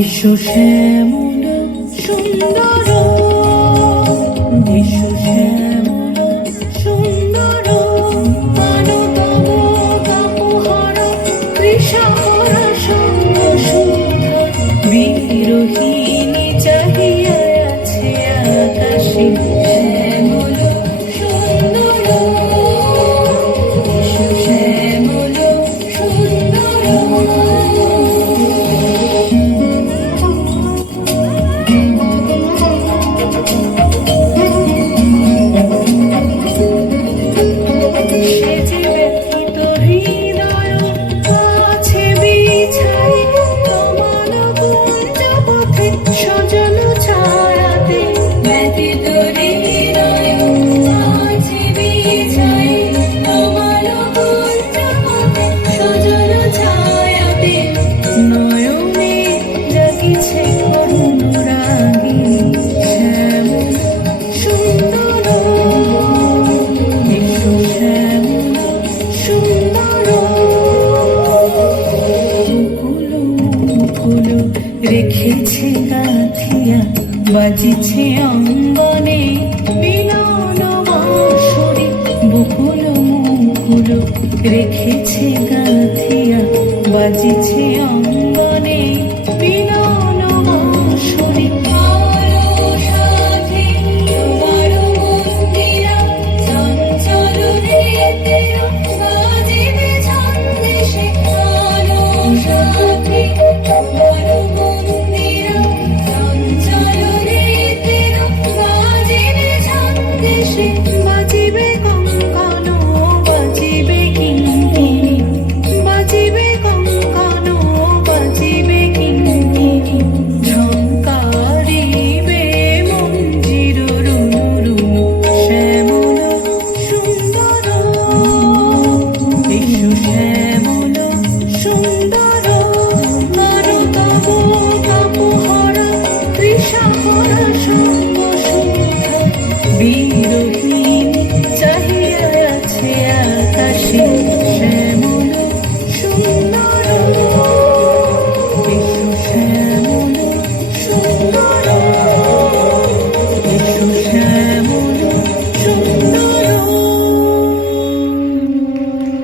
এসো শ্যামল সুন্দর, এসো শ্যামল সুন্দর, মানতম কাপহর কৃষাপর সঙ্গ সুধর, বিরোহিণী চাহিয়া আছে আকাশে শ্যামল সুন্দর, এসো শ্যামল সুন্দর। রেখেছে গাথিয়া বাজিছে অঙ্গনে মিলন বাঁশরি, বকুল মুকুল রেখেছে গাথিয়া বাজিছে অঙ্গনে মিলন বাঁশরি। আলো সাথে তোমার মন্দিরা চঞ্চল রে